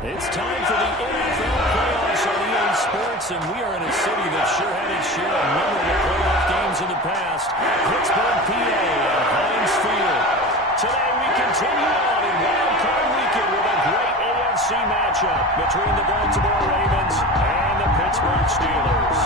It's time for the NFL playoffs on EA Sports, and we are in a city that sure had its share of memorable playoff games in the past. Pittsburgh, PA, at Heinz Field. Today we continue on in Wild Card Weekend with a great AFC matchup between the Baltimore Ravens and the Pittsburgh Steelers.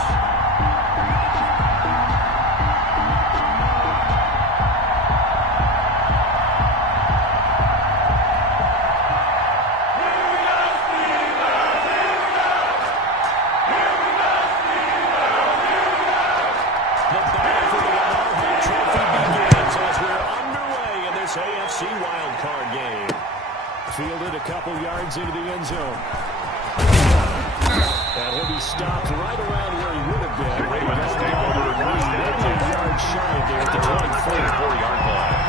AFC wildcard game. Fielded a couple yards into the end zone. And he'll be stopped right around where he would have been. The Ravens take over a yard shy there at the 24-yard line.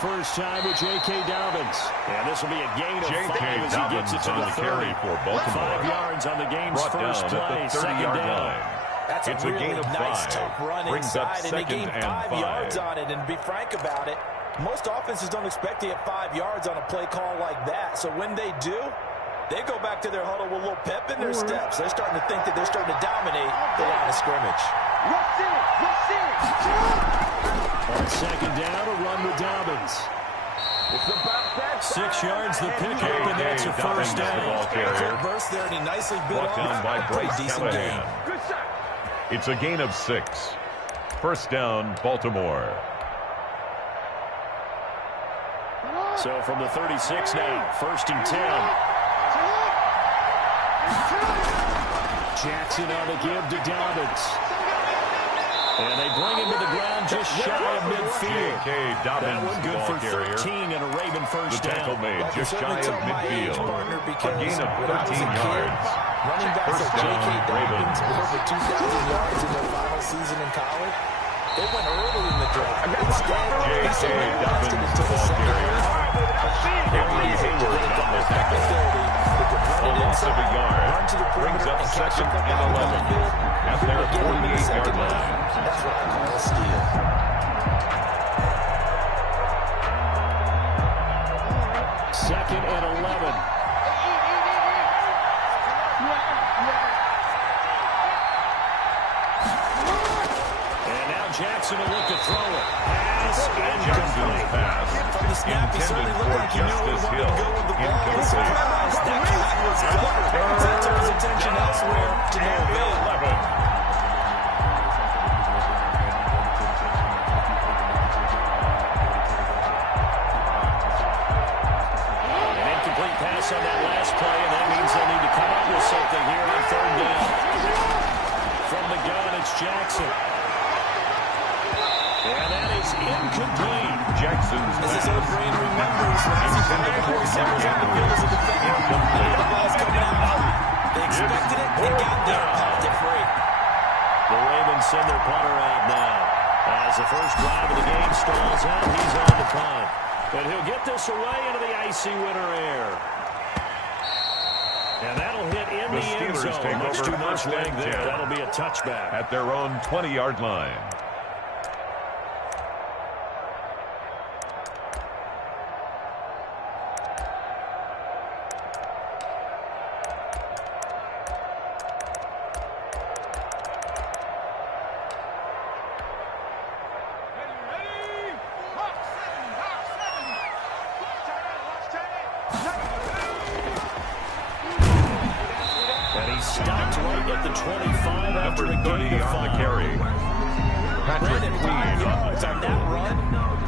First time with J.K. Dobbins. And this will be a gain of 5 as he gets it to the 30. Carry for Baltimore. 5 yards on the game's Brought first down play. at the 30-yard line. That's it's a really gain of nice 5. tough run Brings up inside, and they gained 5 5. yards on it. And to be frank about it, most offenses don't expect to get 5 yards on a play call like that. So when they do, they go back to their huddle with a little pep in their steps. They're starting to think that they're starting to dominate the line of scrimmage. On second down, a run with Dobbins. 6 yards the pick up, and that's a first down. Quick burst there, and he nicely bit Brought down by Bryce decent game. It's a gain of 6. First down, Baltimore. So from the 36 now, 1st and 10. Jackson on the give to Dobbins. And they bring him to the ground just shy of midfield. J.K. Dobbins, that one good for 13 and a Raven first down. The tackle made just shy of midfield. A gain of 13 yards. Running backs like J.K. Dobbins with over 2,000 yards in their final season in college. They went early in the draft. Instead, J.K. Dobbins, the ball carrier. Henry Hayward on the tackle. A loss of a yard. Brings up 2nd and 11. At their 48-yard line. That's what I call a steal. Second and 11. And now Jackson will look to throw it. Pass incomplete. From the snap, he certainly looked like he knew where he wanted to go with the ball. That cat was covered. That took his attention elsewhere to no avail. On that last play, and that means they'll need to come up with something here on 3rd down. From the gun, it's Jackson. And that is incomplete. Jackson's as his old brain remembers when he put the 47s on the field as a defender. The ball's coming out. They expected it, they got there, popped it free. The Ravens send their punter out now. As the first drive of the game stalls out, he's on the punt. And he'll get this away into the icy winter air. And that'll hit in the end zone. Take much over too much leg there. 10. That'll be a touchback. At their own 20-yard line. Stopped right at the 25 after Number 30 on the carry. Patrick Queen. On that run,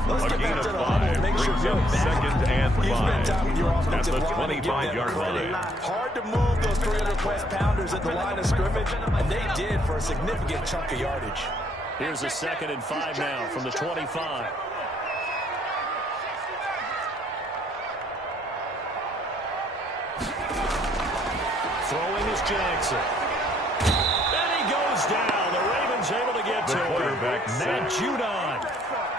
let's get back to the huddle and make sure you're back. 2nd and 5. You spent time with your At offensive the line and give them 25-yard credit. line. Hard to move those 300-plus pounders at the line of scrimmage, and they did for a significant chunk of yardage. Here's a 2nd and 5 now from the 25. Throwing Here's Jackson. And he goes down. The Ravens able to get to him. Matt Judon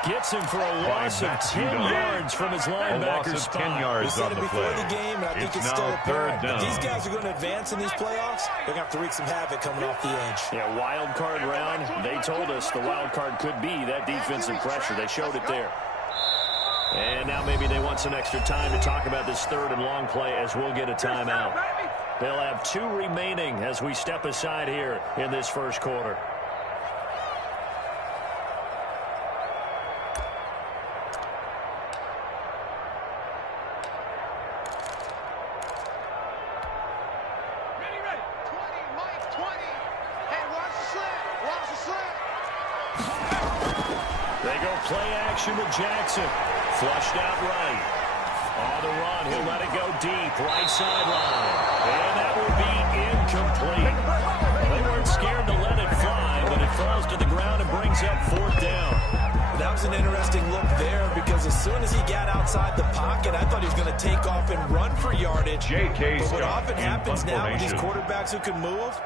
gets him for a loss of 10 yards from his linebacker spot. 10 yards on the before play. the game, and I think it's still apparent. If these guys are going to advance in these playoffs, they're going to have to wreak some havoc coming off the edge. Yeah, wild card round. They told us the wild card could be that defensive pressure. They showed it there. And now maybe they want some extra time to talk about this third and long play as we'll get a timeout. They'll have 2 remaining as we step aside here in this first quarter. Play action with Jackson. Flushed out right. On the run, he'll let it go deep. Right sideline. And that will be incomplete. They weren't scared to let it fly, but it falls to the ground and brings up 4th down. That was an interesting look there because as soon as he got outside the pocket, I thought he was going to take off and run for yardage. But what often happens now with these quarterbacks who can move,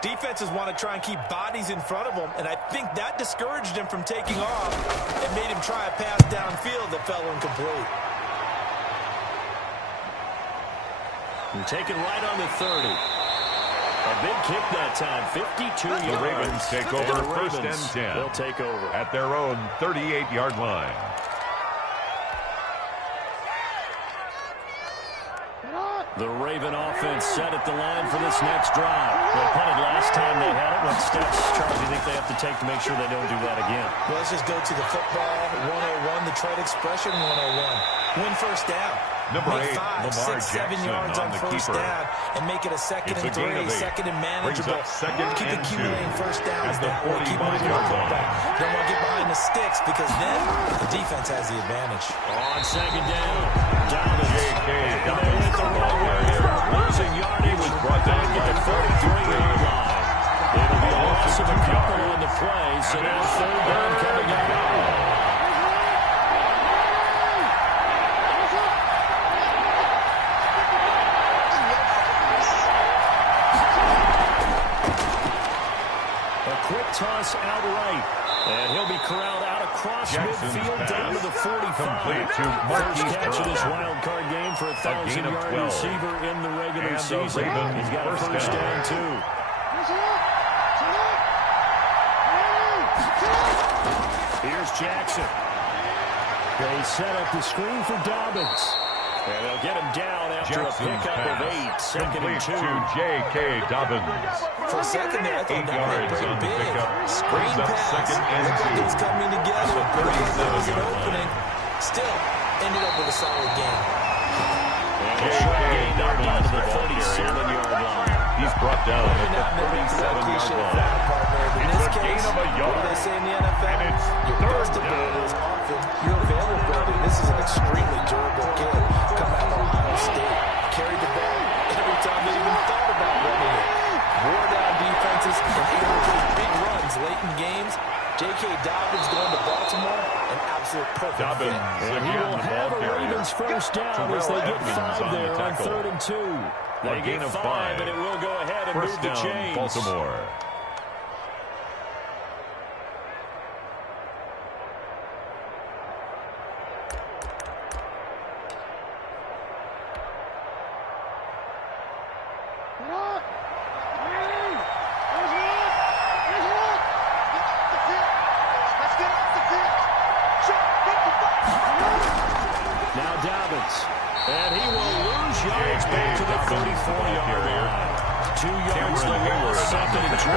defenses want to try and keep bodies in front of them, and I think that discouraged him from taking off and made him try a pass downfield that fell incomplete. And taken right on the 30. A big kick that time, 52 yards. The Ravens take over first and 10. They'll take over at their own 38-yard line. The Raven offense set at the line for this next drive. They punted last time they had it. What steps, Charles, do you think they have to take to make sure they don't do that again? Well, let's just go to the football 101, the trade expression 101. Win first down. Number 8, 5, Lamar 6, 7 Jackson yards on the first keeper. down and make it a second and 3, second and manageable. Keep accumulating first downs that way. Keep moving the football. Don't want to get behind the sticks because then the defense has the advantage. On second down, Dobbins. J.K. Dobbins with the wrong way here. Losing yardage was brought back at the 43-yard line. It'll be a loss of a couple on the play, so now third down coming up. Toss outright, and he'll be corralled out across midfield down to the 45. Complete to First Marquise catch of this Brown. wild card game for a 1,000-yard receiver in the regular And season. He's got a first down too. Here's Jackson. They set up the screen for Dobbins. And they'll get him down after Jackson's a pickup of 8. Second and 2. to J.K. Dobbins. For a second there, I thought 8 that yards was on the big. pickup. Screen Brings up pass. second and Looked like 2. it was coming together. At the 37-yard opening. Still ended up with a solid game. J.K. Down Dobbins to the 37-yard line. He's brought down at the 37-yard line. It's a gain of a yard. They say in the NFL, And it's your best ability is often your availability. This is an extremely durable kid coming out of Ohio State. Carried the ball every time they even thought about running it. Wore down defenses and able to make big runs late in games. J.K. Dobbins going to Baltimore, an absolute perfect Dobbins fit. And he will have a Ravens first down as they get 5 there on 3rd and 2. They get 5, and it will go ahead and First move the down, chains. Baltimore. Now Dobbins. And he will lose yards back to the 34-yard line. 2 yards to go, second and 12.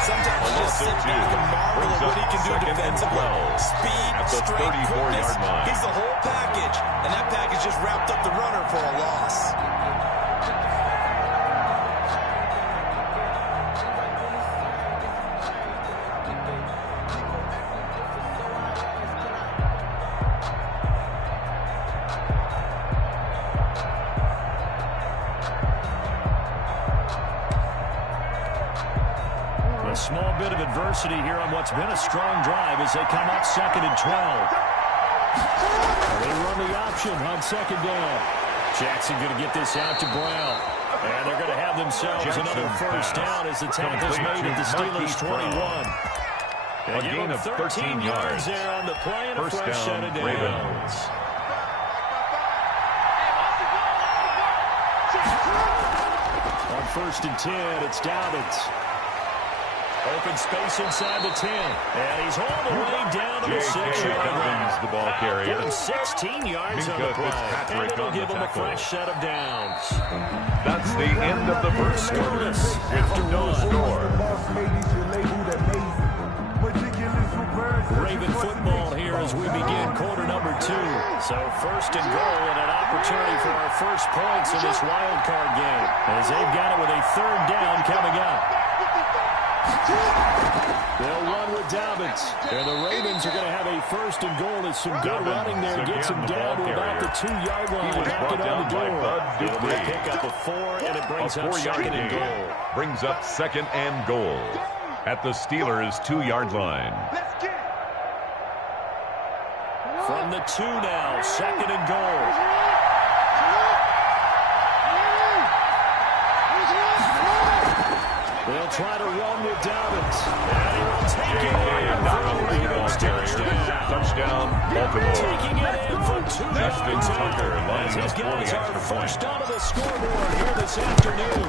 Sometimes you just sit back and marvel at what he can do defensively. Speed, strength, quickness. He's the whole package. And that package just wrapped up the runner for a loss. A small bit of adversity here on what's been a strong drive as they come up 2nd and 12. They run the option on 2nd down. Jackson going to get this out to Brown. And they're going to have themselves another first down as the tackle's made at the Steelers' 21. A gain of 13 yards there on the play and first a fresh set down, of downs. Ravens. On 1st and 10, it's Dobbins. Open space inside the 10. And he's all the way down to the 6-yard line. The ball carrier. Give him 16 yards on the play. And it'll give him a fresh set of downs. That's the end of the first quarter. With no score. Raven football here as we begin quarter number 2. So 1st and goal and an opportunity for our first points in this wild card game. As they've got it with a 3rd down coming up. They'll run with Dobbins. And the Ravens are going to have a 1st and goal. It's some good running there. Gets him down to about the 2-yard line. Knocked it on the door. It'll be a pickup of 4, and it brings up 2nd and goal. Brings up 2nd and goal at the Steelers' 2-yard line. From the 2 now, 2nd and goal. They'll try to run with Dobbins. And he will take it in for a Ravens touchdown. Touchdown, Baltimore. Taking it in from 2 Justin Tucker lining his up for the guys are extra first point. onto the scoreboard here this afternoon.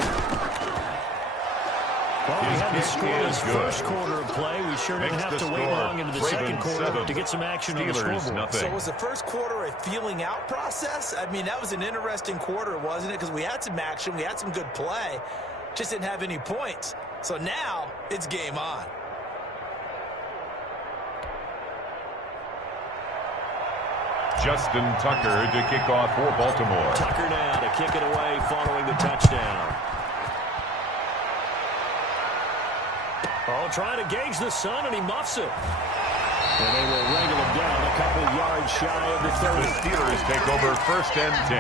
Well, we had to score this first quarter of play. We sure didn't have to wait long into the second quarter to get some action on the scoreboard. So was the first quarter a feeling out process? I mean, that was an interesting quarter, wasn't it? Because we had some action, we had some good play. Just didn't have any points. So now, it's game on. Justin Tucker to kick off for Baltimore. Tucker now to kick it away following the touchdown. Oh, trying to gauge the sun, and he muffs it. And they will wrangle him down a couple yards shy of the 30. The Steelers take over 1st and 10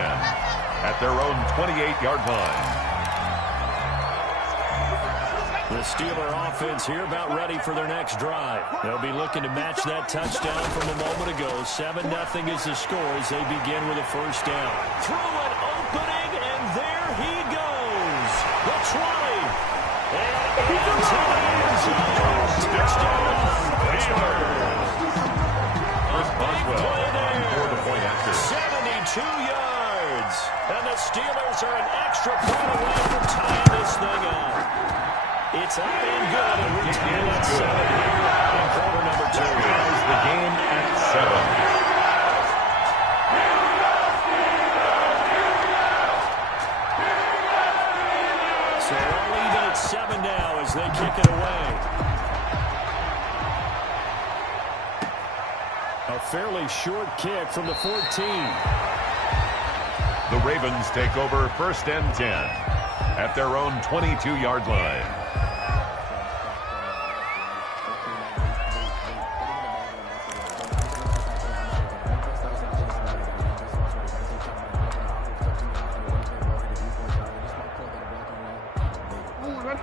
at their own 28-yard line. The Steeler offense here about ready for their next drive. They'll be looking to match that touchdown from a moment ago. 7-0 is the score as they begin with a first down. Through an opening, and there he goes. The 20. And into the end zone. Touchdown. Chris Boswell for the point after. 72 yards. And the Steelers are an extra point away from tying this thing up. It's up and good, and we tie it at 7 here in quarter number 2. Ties the game at 7. So all even at 7 now as they kick it away. A fairly short kick from the 14. The Ravens take over 1st and 10 at their own 22-yard line.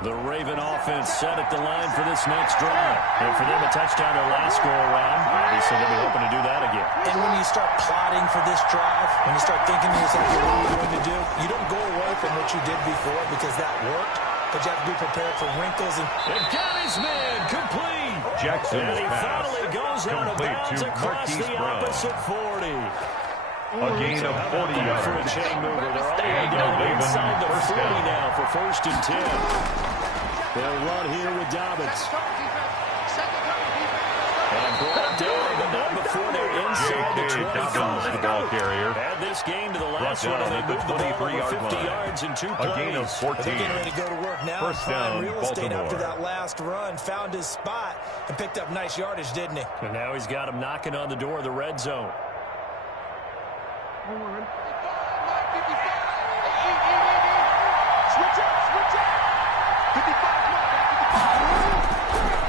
The Raven offense set at the line for this next drive. And for them, a touchdown their last go-around. Obviously, they'll be hoping to do that again. And when you start plotting for this drive, when you start thinking to yourself, what are you going to do? You don't go away from what you did before because that worked, but you have to be prepared for wrinkles. And got his man complete. Jackson's and he pass finally goes out of complete bounds to across Marquise the Brown. opposite 40. A gain of 40 yards. For a chain mover. They're all the way And down Raven inside the first 40 down. now for 1st and 10. They'll run here with Dobbins. And brought down, but not before they're inside the 25. Dobbins, the ball carrier. Add this game to the last Brought one, and down they at the moved the ball over 23-yard 50 line. yards in 2 A plays. gain of 14. they're getting ready to go to work now. First Prime down, real estate Baltimore. after that last run. Found his spot and picked up nice yardage, didn't he? And now he's got him knocking on the door of the red zone.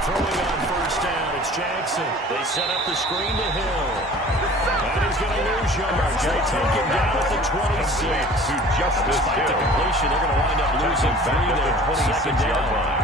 Throwing on first down, it's Jackson. They set up the screen to Hill. And he's going to lose yards. They take him down at the 26. To Justice Despite the Hill. completion, they're going to wind up losing 3 Back at there. the 26-yard line.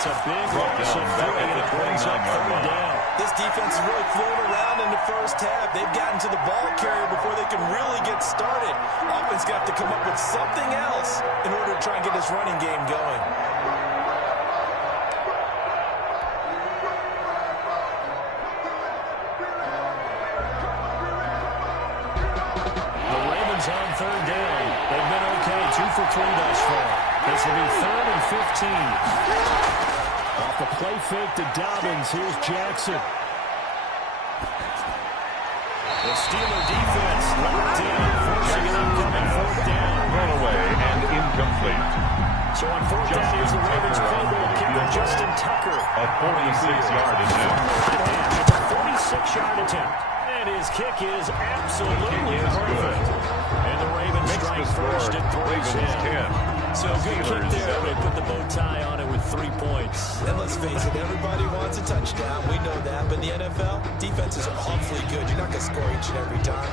That's a big Brought loss down of back 3, at and the it brings up 29-yard third line. down. This defense is really flown around in the first half. They've gotten to the ball carrier before they can really get started. Offense got to come up with something else in order to try and get this running game going. The Ravens on third down. They've been okay, 2 for 3 thus far. This will be 3rd and 15. Off the play fake to Dobbins. Here's Jackson. The Steeler defense locked in, forcing an upcoming 4th down. Thrown away and incomplete. So on 4th down, here's the Ravens playbook kicker Justin Tucker. A 46-yard attempt. It's a 46-yard attempt. And his kick is absolutely perfect. And the Ravens Makes strike the score first and throws Ravens in. 10. So good kick Steelers there. 7. They put the bow tie on it with 3 points. And let's face it, everybody wants a touchdown. We know that. But in the NFL, defenses are awfully good. You're not going to score each and every time.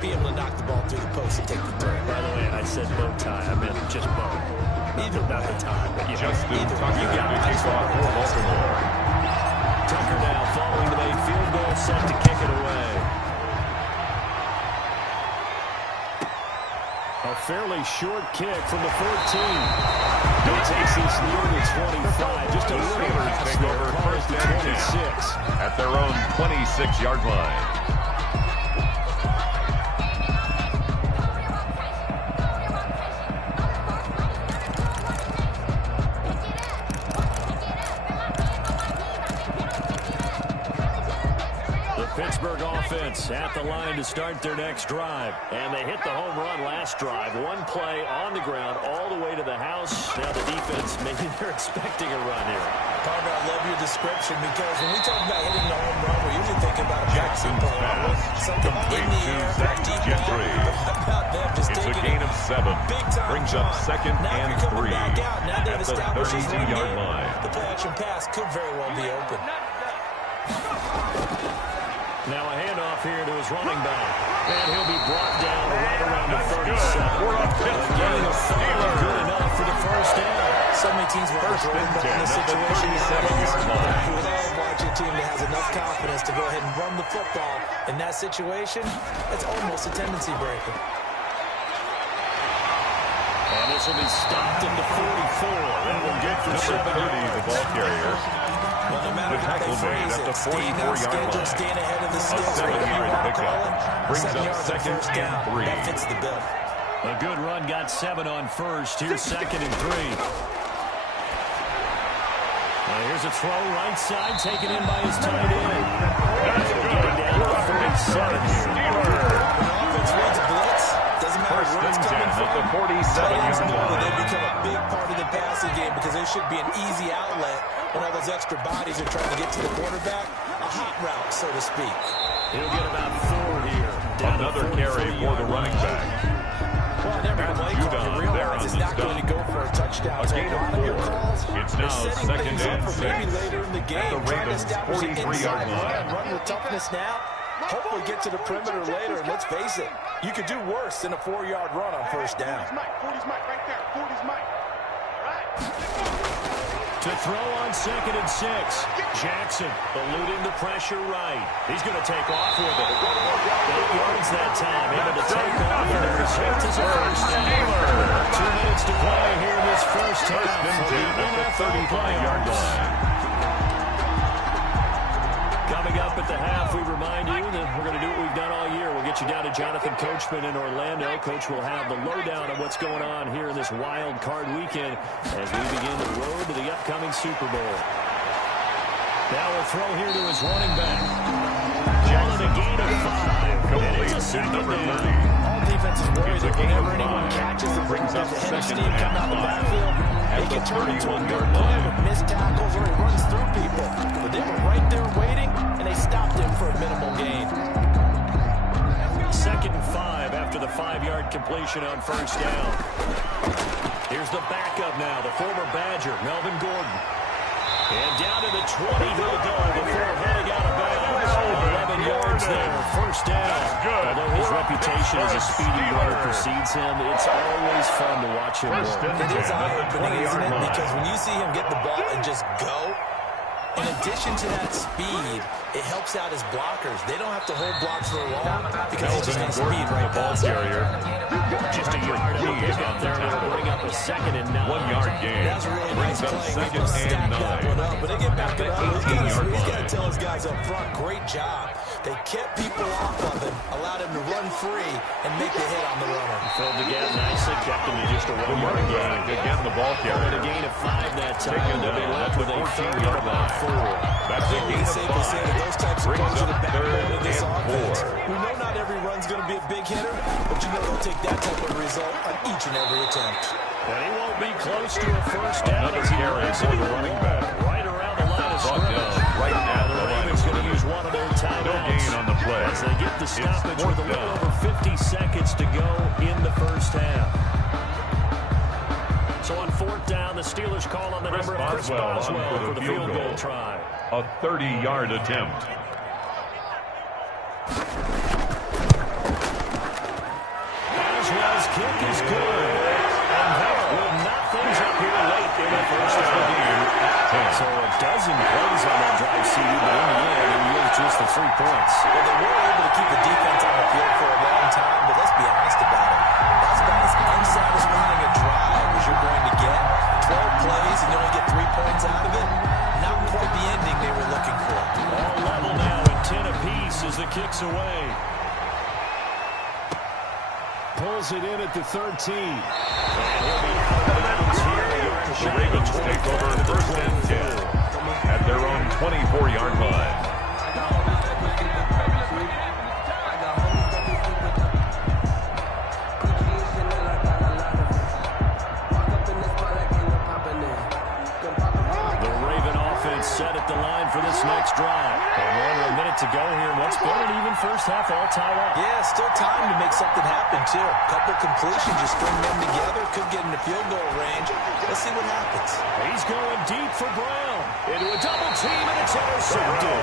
Be able to knock the ball through the post and take the throw. By the way, I said bow tie. I meant just bow. Not the tie. But yeah. Justin Tucker You got to it. kick off for Baltimore. Tucker now following the made field goal, set to kick it away. A fairly short kick from the 14. It takes this near the 25. Just a little Steelers pass take there. over Call it first the and 26. 10 at their own 26-yard line. Pittsburgh offense at the line to start their next drive. And they hit the home run last drive. One play on the ground all the way to the house. Now the defense, maybe they're expecting a run here. Carver, I love your description because when we talk about hitting the home run, we're usually thinking about a passing play. Something in the air, deep ball. How about them just It's a taking gain of 7. big time Brings up drive. 2nd Now and you're coming 3 back out. Now they've at the established this run 32-yard game. line. The play action pass could very well be open. Now a handoff here to his running back. And he'll be brought down right around the 37. For a Pittsburgh Steelers. Good enough for the first down. So many teams want to throw back in this situation. You love watching a team that has enough confidence to go ahead and run the football. In that situation, it's almost a tendency breaker. And this will be stopped at the 44. That will get for 7 the ball carrier. Well, no matter how they phrase it, staying out scheduled, staying ahead of the sticks, whatever you want to call it, Brings 7 up yards on 2nd first down. and 3. That fits the bill. A good run got 7 on first. Here's 2nd and 3. Here's a throw right side, taken in by his tight end. That's good. Down to 37 here. When offense runs blitz, doesn't matter First where it's and 10 coming from. at the Tight ends 47-yard know that they line. become a big part of the passing game because they should be an easy outlet when all those extra bodies are trying to get to the quarterback. A hot route, so to speak. He'll get about 4 here. Down Another to carry for the running back. Well, in every play call, Judon you there realize on it's the not going to go for a touchdown. A So gain a of lot of your 4. calls, It's they're now setting 2nd things up and for maybe 6 later in the at game. the Trying to Ravens' establish an 43-yard inside line. run with toughness now. Hopefully get to the perimeter later. And let's face it, you could do worse than a 4-yard run on first down. 40's Mike right there. 40's Mike. To throw on 2nd and 6. Jackson eluding the pressure right. He's going to take off with it. 8 yards that time. Able to take off. And the result is a first down. 2 minutes to play here in this first half. First and 10 at the 35-yard line. Coming up at the half, we remind you that we're going to do what we've done all year. We'll get you down to Jonathan Coachman in Orlando. Coach will have the lowdown on what's going on here in this wild card weekend as we begin the road to the upcoming Super Bowl. Now we'll throw here to his running back. Jackson, a gain of 5. And it's a second down. All defenses worry It's a that gain whenever of anyone 5. catches the Brings ball, up the head of 2nd steam coming out the and 5 backfield, at they the can turn into a good 31-yard play line. with missed tackles or he runs through people. But they were right there waiting, and they stopped him for a minimal gain. 2nd and 5 after the 5-yard completion on first down. Here's the backup now, the former Badger, Melvin Gordon. And down to the 20 he'll go before heading out of bounds. 11 9 yards there. First down. Although his reputation as a speedy runner precedes him, it's always fun to watch him work. It is eye-opening, isn't it? Because when you see him get the ball and just go, in addition to that speed, it helps out his blockers. They don't have to hold blocks for long because he's just going to speed right past them. Just a yard of a out there to bring up a 2nd and 9. 1 yard gain. That's a really nice Brings up play. second Just stack and that 9. one up, but they get back it up. 18-yard He's got line. to tell his guys up front, great job. They kept people off of him, allowed him to run free and make the hit on the runner. Filled the gap nicely, kept him to just a 1 yard gain. Again, the ball With carrier. a gain of 5 that time, Taken they'll be down left at with the a 14 third yard and about line. 4. That's a gain It's of safe to say that those types of Brings plays are the up backbone of this 3rd and offense. 4. We know not every run's going to be a big hitter, but you know they'll take that type of result on each and every attempt. And he won't be close to a first down Another as he carry runs for into the running back. right around the line of Brought down scrimmage. right at The the line of Ravens going to scrimmage. use one of their timeouts. No gain on the play. As they get the stoppage with a fourth little down. over 50 seconds to go in the first half. So on 4th down, the Steelers call on the number of Chris Boswell for the field goal try. A 30-yard attempt. Boswell's kick is good. And that will knock things up here late in the first half. So a dozen plays on that drive, CD, but in the end, it yields just the 3 points. Well, they were able to keep the defense on the field for a long time, but let's be honest about it. That's about as unsatisfying a drive as you're going to get. 12 plays and you only get 3 points out of it. Not quite the ending they were looking for. All level now at 10 apiece as the kick's away. Pulls it in at the 13. And he'll be out of bounds here. The Ravens take over 1st and 10 at their own 24-yard line. The Raven offense set at the line for this next drive. And we're under a minute to go here. What's been an even first half all tied up? Yeah, still time to make something happen, too. Couple completions, you string them together, could get into field goal range. Let's see what happens. He's going deep for Brown. Into a double team, and it's intercepted.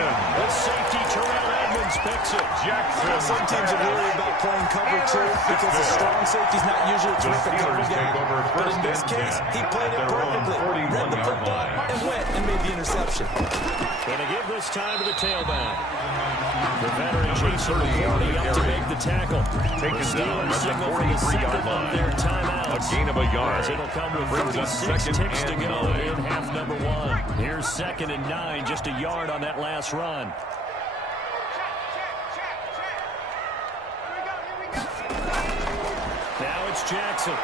The safety, Terrell Edmonds, picks it. Jackson. Some teams are really about playing cover, too, because a strong safety's not usually a terrific cover guy. But in this case, he played it perfectly. Read the football and went and made the interception. Going to give this time to the tailback. The veteran Jason McCourty up to make the tackle. Taken down at the Signal for the 43-yard second of line. their timeouts. A gain of a yard. As it'll come with Brings up 36 2nd ticks to and go 9. in half number 1. Here's 2nd and 9, just a yard on that last run. Now it's Jackson.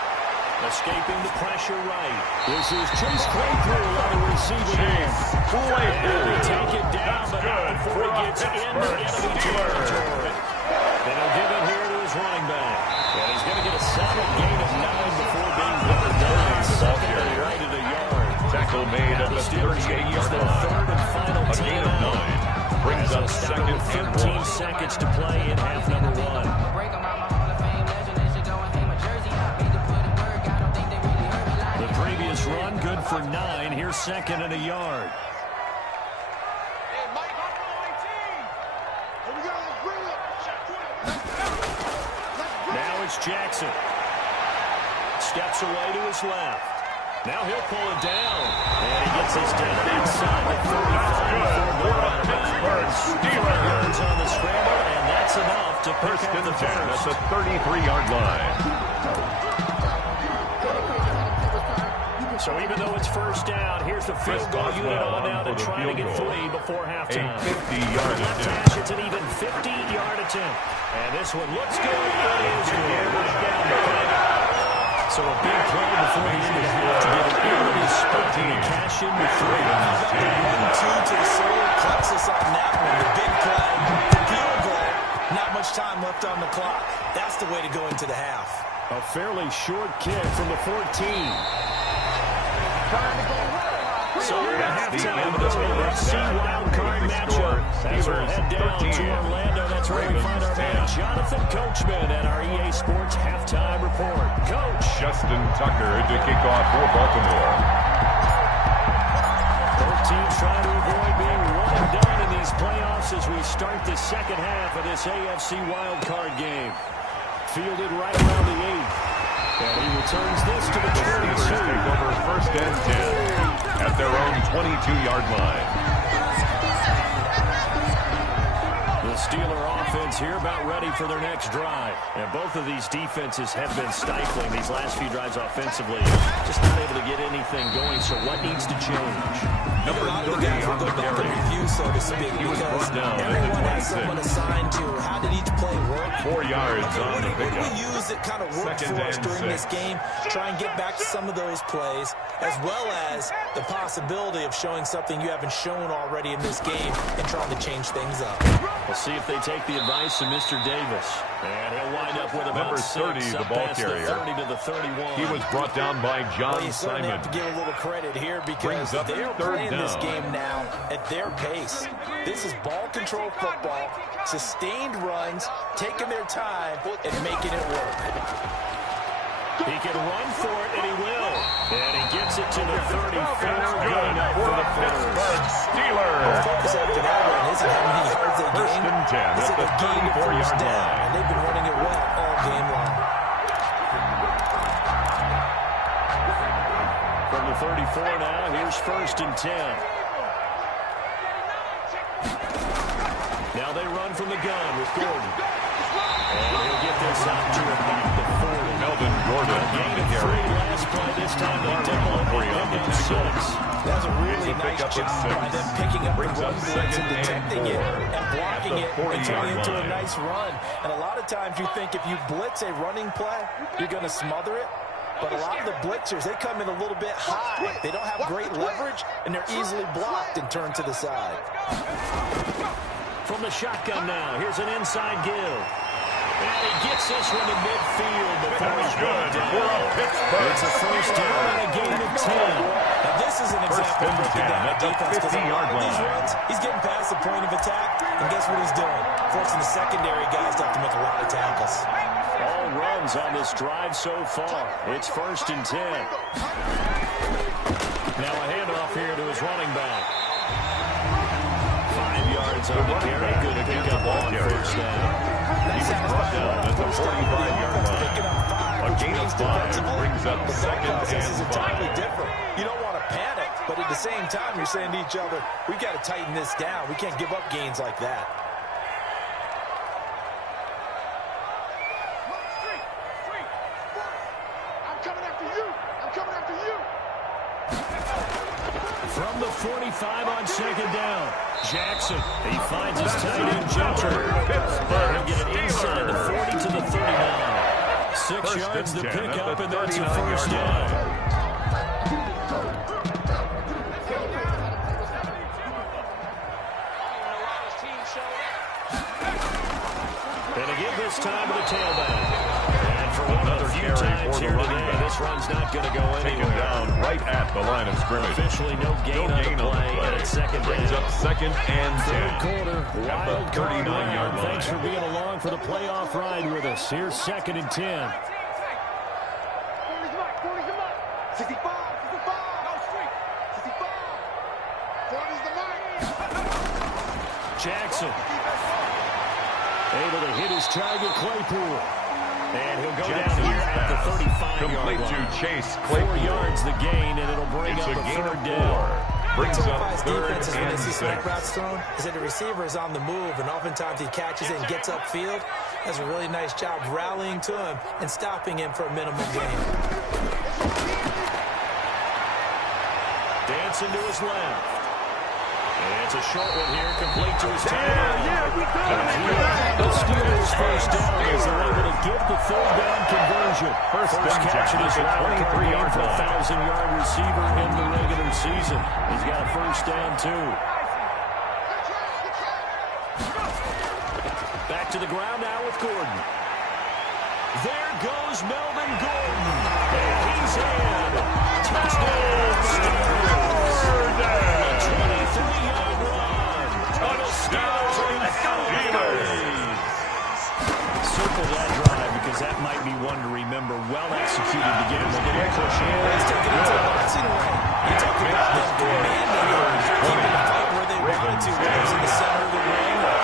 Escaping the pressure right. This is Chase Claypool on the receiving end. And they take it down, but not before he gets into enemy territory. And he'll give it here to his running back. And he's going to get a solid gain of 9 before being brought down. Second and right at a yard. Tackle made at the 38-yard line. Third and final A gain of 9. Brings up 2nd and 15 1. seconds to play in half number 1. The previous run, good for 9. Here's 2nd and a yard. Now it's Jackson. Steps away to his left. Now he'll pull it down. And he gets his down inside the 35. Yards on the scramble, and that's enough to pick up the first. That's a 33-yard line. So even though it's first down, here's the field goal unit on now to try to get 3 before halftime. A 50-yard Left attempt. hash, it's an even 50-yard attempt. And this one looks good. It is good. Down the field. So a big play before the end of the half to get an early spurt to cash in with 3. 1-2 to the solar plexus on that one. The big play, the field goal. Not much time left on the clock. That's the way to go into the half. A fairly short kick from the 14. So we're at halftime of the NFC wildcard matchup. As we'll head down to Orlando, that's where we find our man Jonathan Coachman at our EA Sports Halftime Report. Coach. Justin Tucker to kick off for Baltimore. Both teams trying to avoid being one and done in these playoffs as we start the second half of this AFC wildcard game. Fielded right around the 8. And he returns this to the 22. Take over first and 10 at their own 22-yard line. The Steeler offense here about ready for their next drive. And both of these defenses have been stifling these last few drives offensively. Just not able to get anything going, so what needs to change? Number 30 on the carry. Review, so to speak, he was brought down at the 26. Someone assigned to how did each play work? 4 yards on the pickup. What do we use that kind of worked for us during this game? Try and get back to some of those plays, as well as the possibility of showing something you haven't shown already in this game and trying to change things up. We'll see if they take the advice of Mr. Davis. And he'll wind up with about number 30, the ball carrier. The 30 to the 31. He was brought down by John you Simon. have to give a little credit here because they're playing this game now at their pace. This is ball control football, sustained runs, taking their time, and making it work. He can run for it, and he will. And he gets it to the 34. Good for the Pittsburgh Steelers. The focus after that run isn't how many yards they First gain. and 10 It's at the 34-yard line. And they've been running it well all game long. From the 34 now, here's first and 10. Now they run from the gun with Gordon. And he'll get this out to about the 40. Melvin Gordon Gain on the of 3 carry. last play. This time they double it. on the Down 6. That's a really It's a nice pickup of job by 6. them picking up the Brings run up blitz second and and detecting 4 it and blocking at it the and turning it into a 40-yard line. nice run. And a lot of times you think if you blitz a running play, you're going to smother it. But a lot of the blitzers, they come in a little bit high. They don't have great leverage, and they're easily blocked and turned to the side. From the shotgun now, here's an inside give. And he gets this one to midfield before he's Good for a Pittsburgh. It's a first down and a gain of 10. Now this is an First example of and breaking 10 down at the defense, because a lot 50-yard of these line. runs, he's getting past the point of attack, and guess what he's doing? Forcing the secondary guys to have to make a lot of tackles. All runs on this drive so far. It's first and 10. Now a handoff here to his running back. 5 yards on the carry. Good pickup on first down. He was brought down at the 45-yard line. A gain of 5 brings up second This is and entirely 5. different. You don't want to panic, but at the same time, you're saying to each other, we got to tighten this down. We can't give up gains like that. I'm coming after you. I'm coming after you. From the 45 on second down. Jackson, he finds his tight end Gentry. He'll get it inside the 40 to the 39. 6 First yards and to 10 pick at up, the and that's a 39-yard first line. down. And again this time with a tailback. And for one of the few times here today, this run's not going to go Taken anywhere. down right at the line of scrimmage. Officially no gain on the play, and it's second Brings down. up second and Third 10. quarter, At the wild card 39-yard round. Thanks for line. being along for the playoff ride with us. Here's second and 10. 40's the mic. 40's the mic. 65. 65. No street. 65. 40's the mic. Jackson able to hit his target, Claypool. And he'll go Jackson's down here at the pass 35-yard complete line. to Chase 4 Claypool. yards the gain, and it'll bring It's up a a gain of third 4. down. Brings up Terrifies third defenses when they and see 6. slant routes thrown is that the receiver is on the move, and oftentimes he catches it and gets upfield. Does a really nice job rallying to him and stopping him for a minimum gain. Dancing to his left. And it's a short one here, complete to his tight end. The Steelers first down as they're able to get the third down conversion. First catch in his 23-yard for a 1,000-yard receiver in the regular season. He's got a first down, too. Back to the ground now with Gordon. There goes Melvin Gordon. And he's in. Touchdown, Steelers. 23-yard run. Circle that drive because that might be one to remember. Well executed to get him a little push in. Let's take it into the boxing ring. You talk about them commanding yards, keeping the fight where they wanted to, whether it's in the center of the ring or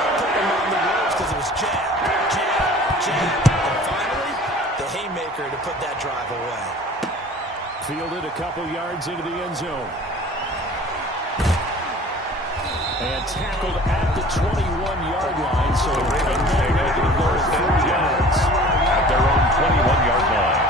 fielded a couple yards into the end zone. And tackled at the 21-yard line. So the Ravens take it to the first and 10 at their own 21-yard line.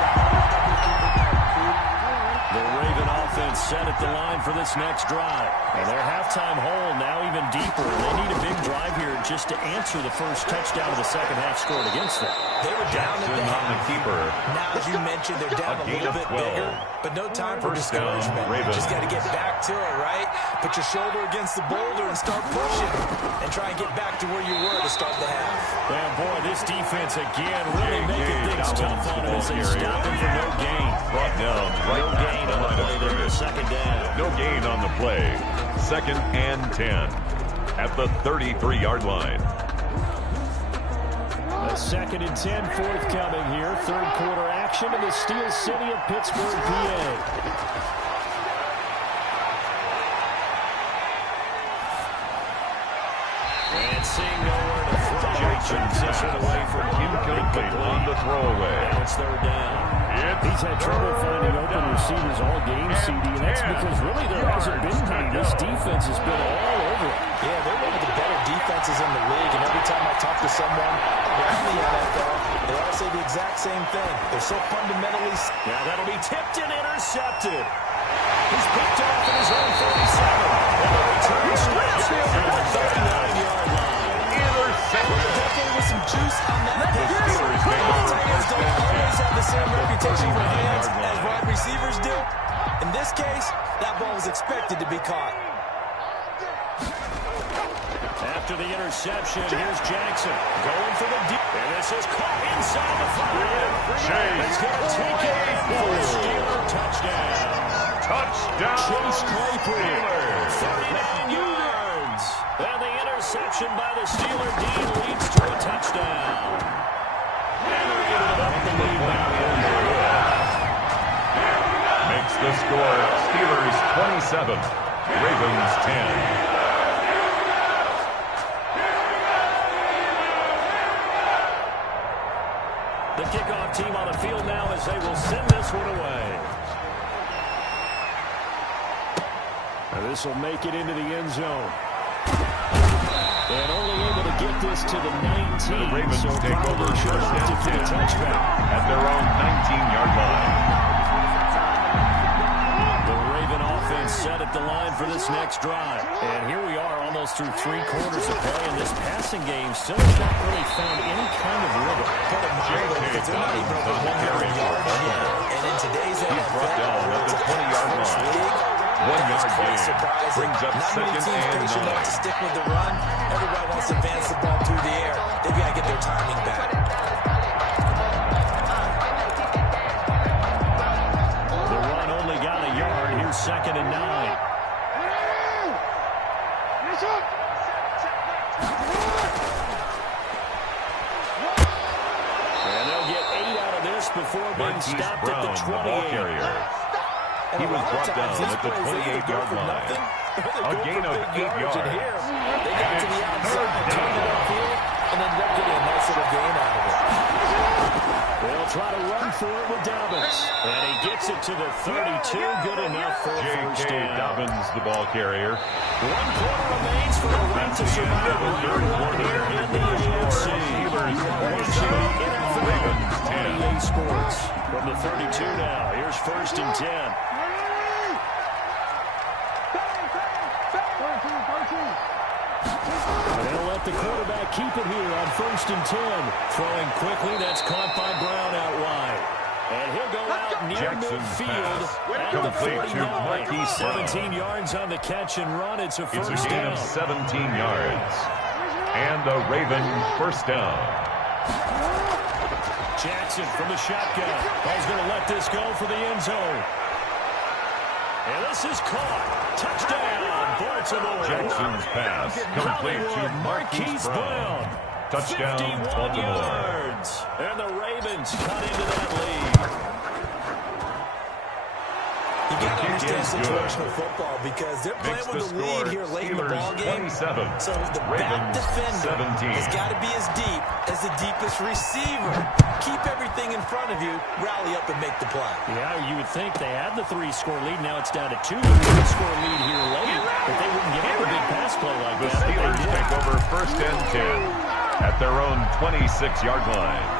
The Raven offense set at the line for this next drive. And their halftime hole now even deeper. They need a big drive here just to answer the first touchdown of the second half scored against them. They were down Jackson on the keeper. Now, as you mentioned, they're down a little bit bigger, but no time for discouragement. Just got to get back to it, right? Put your shoulder against the boulder and start pushing and try and get back to where you were to start the half. And boy, this defense again really making things tough on them as they stop him for no gain. Brought down right at the line of scrimmage. Second down. No gain on the play. 2nd and 10 at the 33-yard line. A 2nd and 10 forthcoming here. Third quarter action in the Steel City of Pittsburgh, PA. And seeing nowhere to throw. Jackson away from incomplete on the throwaway. And it's third down. He's had trouble finding open receivers all game, CD, and that's because really there hasn't been many. This defense has been all over it. Yeah, they're one of the better defenses in the league, and every time I talk to someone around the NFL, they all say the exact same thing. They're so fundamentally... Now that'll be tipped and intercepted. He's picked off at his own 37. And the return stops at the 39-yard line. Intercepted. Definitely with some juice on that. Tight ends don't always have the same reputation for hands as wide receivers do. In this case, that ball was expected to be caught. After the interception, here's Jackson going for the deep. And this is caught inside the 5. He's going to take it for a Steeler touchdown. Touchdown. Chase Claypool, 39 yards. And the interception by the Steeler D leads to a touchdown. Makes the score Steelers 27, Ravens 10. The kickoff team on the field now as they will send this one away. And this will make it into the end zone. And only able to get this to the 19. The Ravens take over first and 10 at their own 19-yard line. The Raven offense set at the line for this next drive. And here we are almost through 3 quarters of play, and this passing game still has not really found any kind of rhythm. Because they're not even over 100 yards yet. And in today's NFL, he's brought down at the 20-yard line. 1-yard gain brings up 2nd and 9. To stick with the run, everybody wants to advance the ball through the air. They've got to get their timing back. The run only got a yard. Here's 2nd and 9. And they'll get 8 out of this before being stopped at the 28. He was brought down at the 28-yard line. A gain of 8 yards. They got to the outside, turned it upfield, and then they'll get a nice little gain out of it. They'll try to run for it with Dobbins. And he gets it to the 32. Good enough for a first down. Dobbins, the ball carrier. 1 quarter remains for the right to survive. Round 1 here in the AFC. Watching the NFL on EA Sports. From the 32 now, here's 1st and 10. They'll let the quarterback keep it here on 1st and 10. Throwing quickly, that's caught by Brown out wide. And he'll go out near midfield at the 49. 17 yards on the catch and run. It's a first down. It's a gain of 17 yards. And a Raven first down. Jackson from the shotgun. He's going to let this go for the end zone. And this is caught. Touchdown, Baltimore. Jackson's pass complete to Marquise Brown. Touchdown, 51 Baltimore. yards. And the Ravens cut into that lead. You got to understand situational football because they're playing with the lead here late in the ball game. So the back defender has got to be as deep as the deepest receiver. Keep everything in front of you, rally up and make the play. Yeah, you would think they had the 3-score lead. Now it's down to 2. The 3-score lead here late, but they wouldn't give up a big pass play like the that. Steelers take over first and 10 at their own 26-yard line.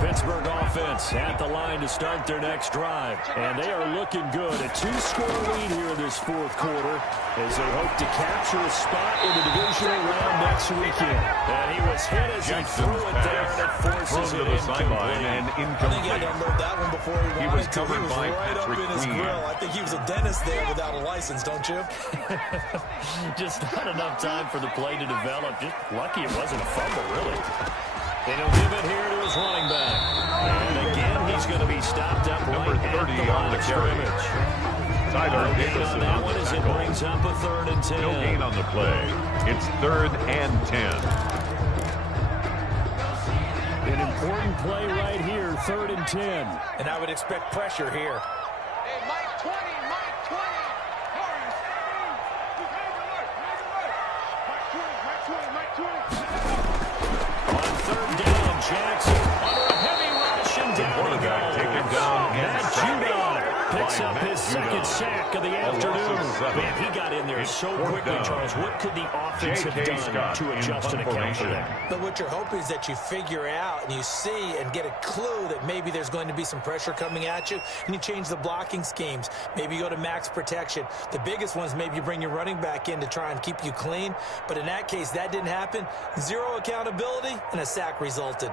Pittsburgh offense at the line to start their next drive. And they are looking good. A 2-score lead here in this fourth quarter as they hope to capture a spot in the divisional round next weekend. And he was hit as he threw it there, and it forces it to the sideline and incomplete. I think he had to unload that one before he was wanted to. covered He was by right up Patrick in his Queen. grill. I think he was a dentist there without a license, don't you? Just not enough time for the play to develop. Just lucky it wasn't a fumble, really. And he'll give it here to his running back. And again, he's going to be stopped up Number right 30 at the on the carry. Tyler Davison on that one as it brings up a 3rd and 10. No gain on the play. It's 3rd and 10. An important play right here, 3rd and 10. And I would expect pressure here. Hey, Mike 20, Mike 20. Mike 20, Mike 20. On 3rd down, Jackson under a heavy rush and down he Quarterback goes. taken down Matt Judon picks up his second sack of the afternoon. Man, he got in there so quickly, Charles. What could the offense have done to adjust and account for that? But what you're hoping is that you figure out and you see and get a clue that maybe there's going to be some pressure coming at you, and you change the blocking schemes. Maybe you go to max protection. The biggest one is maybe you bring your running back in to try and keep you clean. But in that case, that didn't happen. 0 accountability, and a sack resulted.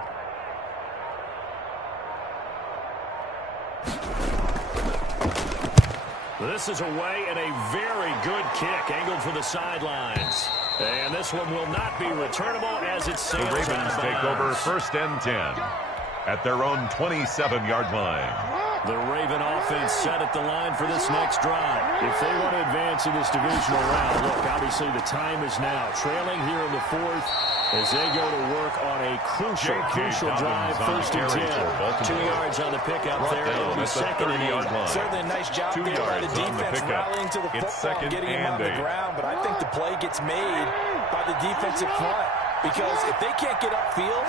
This is away and a very good kick angled for the sidelines. And this one will not be returnable as it sails The Ravens take over first and 10 at their own 27-yard line. The Raven offense set at the line for this next drive. If they want to advance in this divisional round, look, obviously the time is now. Trailing here in the 4th as they go to work on a crucial drive, first and 10. 2 yards on the pickup there. It'll be 2nd and 8. Certainly a nice job 2 there by yards the on the defense pickup. rallying to the It's football, 2nd getting him on and the 8. ground. But I think the play gets made by the defensive front because if they can't get upfield,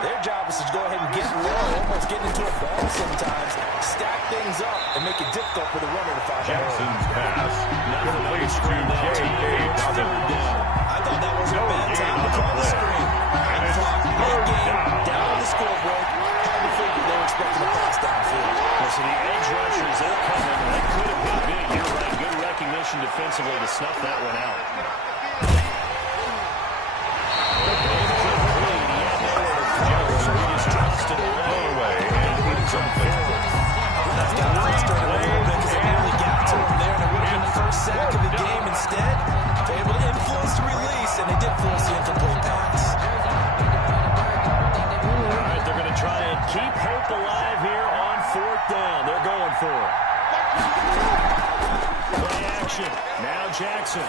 their job is to go ahead and get low, almost get into a ball sometimes, stack things up, and make it difficult for the runner to find Jackson's pass completes to J.K. Dobbins. I thought that was a bad time to call the screen. And it's Late game, 3rd down on the scoreboard. Had to figure they were expecting a pass downfield. Well, so the edge rushers, they're coming. That could have been big. You're right. Good recognition defensively to snuff that one out. That's got frustrated a little bit because they nearly got to him there, and it would have been the first sack of the game. Instead, they're able to influence the release, and they did force the incomplete pass. All right, they're going to try and keep hope alive here on 4th down. They're going for it. Play action. Now Jackson.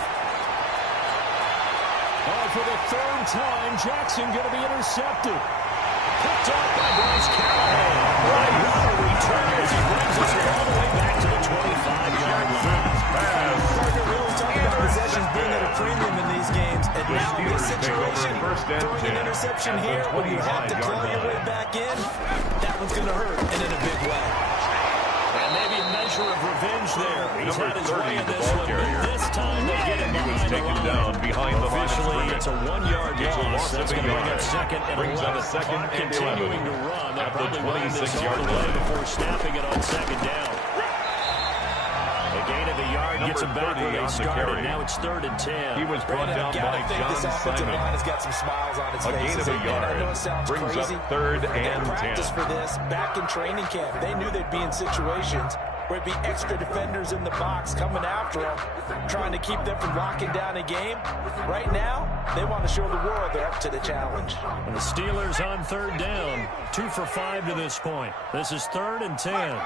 For the 3rd time, Jackson going to be intercepted. Picked up by Bryce Callahan. Right now, return as he brings us all the way back to the 25-yard line. Parker, really talking about possessions being at a premium in these games. And now in this situation, throwing an interception here when you have to claw your way back in, that one's going to hurt, and in a big way. And maybe a measure of revenge there. He's Number had his 30, way in the this ball one, carrier. but this time they get him He was behind the taken line. down behind the line of Officially, scrimmage. it's a 1-yard It's a loss. loss That's of a going to bring yard. up 2nd and Brings up 11. 2nd Clock and continuing 11 to run. They'll at the probably run this all 26-yard the way line. before snapping it on 2nd down. A gain of a yard gets him back where they started. Now it's 3rd and 10. He was brought down by John This offensive Simon. line has got some smiles on its A face. gain of a I know it yard sounds brings crazy. up 3rd They and 10. practiced for this back in training camp. They knew they'd be in situations where it'd be extra defenders in the box coming after them, trying to keep them from locking down a game. Right now, they want to show the world they're up to the challenge. And the Steelers on 3rd down. 2 for 5 to this point. This is 3rd and 10.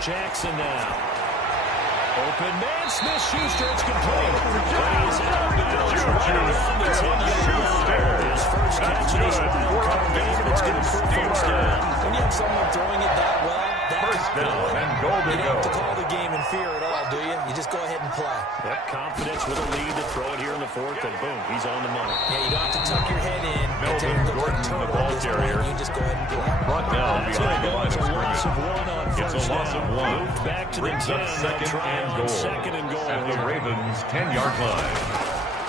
Jackson now. Open man, Smith-Schuster, it's complete. Plays out, bounds right around the 10-yard line. His first catch in this wild card game, and it's good for a first down. When you have someone throwing it that well, that First down and goal to you don't have to go. call the game in fear at all, do you? You just go ahead and play. Yep, confidence with a lead to throw it here in the fourth, and boom, he's on the money. Yeah, you don't have to tuck your head in. Melvin Gordon, the ball carrier. You just go ahead and play. Brought down behind the line of It's a loss of scrimmage. one on It's a first loss down. of one. Moved back to the Brings 10. up second They'll try and on goal. second and goal. At the Ravens' 10-yard line.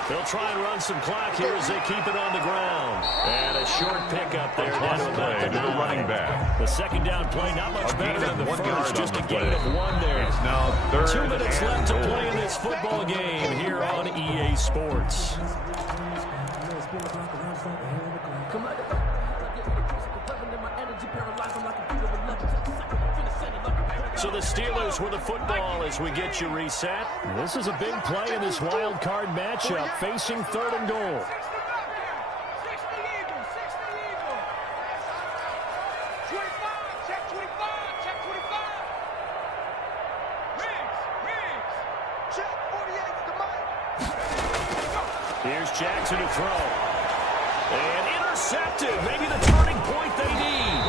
They'll try and run some clock here as they keep it on the ground. And a short pickup there. Toss down to play about to the 9. running back. The second down play, not much A better gain than of the 1 yard first. Just on a the gain play. of 1 there. It's now 3rd 2 minutes and left to goal. play in this football game here on EA Sports. So the Steelers with the football as we get you reset. This is a big play in this wild card matchup, facing 3rd and goal. Here's Jackson to throw. And intercepted. Maybe the turning point they need.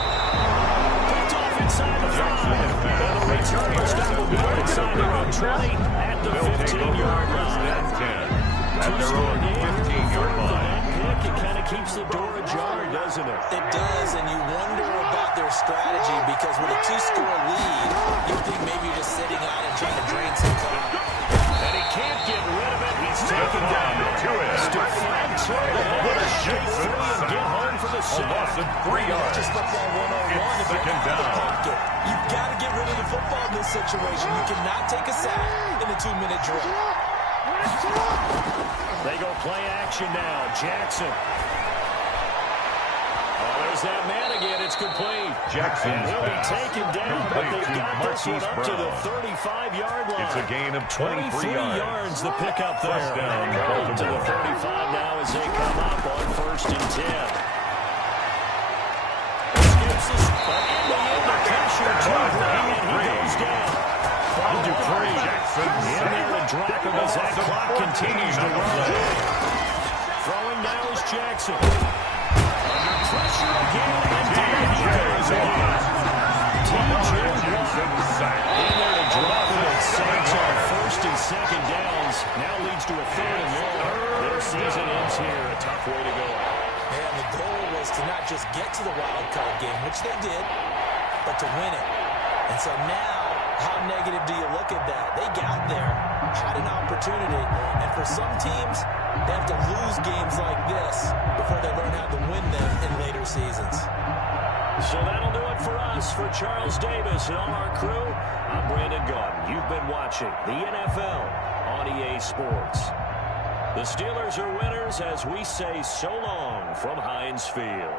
Picked off inside the 5. And the return stop will be inside their own 20 at the 15-yard line. At 10. At their own 15-yard line. Pick, it kind of keeps the door ajar, doesn't it? It does, and you wonder about their strategy because with a 2-score lead, you think maybe you're just sitting on it trying to drain some clock. And he can't get rid of it. He's taken down. Still flag What a Jackson and get home for the A sack. loss of 3 yards. Just football 101 It's if you're second out of the down. pocket. You've got to get rid of the football in this situation. You cannot take a sack in a 2-minute drill. They go play action now. Jackson. Oh, there's that man again. It's complete. Jackson's And he'll be pass. taken down, but Complete they've to got this one Marquise up to the Brown. 35-yard line. It's a gain of 23 yards. The pickup there. First down, Right to the Baltimore. 35 now as they come up on 1st and 10. Skips this in the end to pressure Dupree, and he goes down. From Dupree. Jackson In there to drop him as that clock continues to run. Throwing now is Jackson. Under pressure again, and down he goes again. Jackson sacked. In there to drop him and sacks on 1st and 2nd downs. Now leads to a 3rd and long. Their season ends here. A tough way to go. And the goal was to not just get to the wild card game, which they did, but to win it. And so now, how negative do you look at that? They got there, had an opportunity, and for some teams, they have to lose games like this before they learn how to win them in later seasons. So that'll do it for us. For Charles Davis and all our crew, I'm Brandon Gaudin. You've been watching the NFL on EA Sports. The Steelers are winners as we say so long from Heinz Field.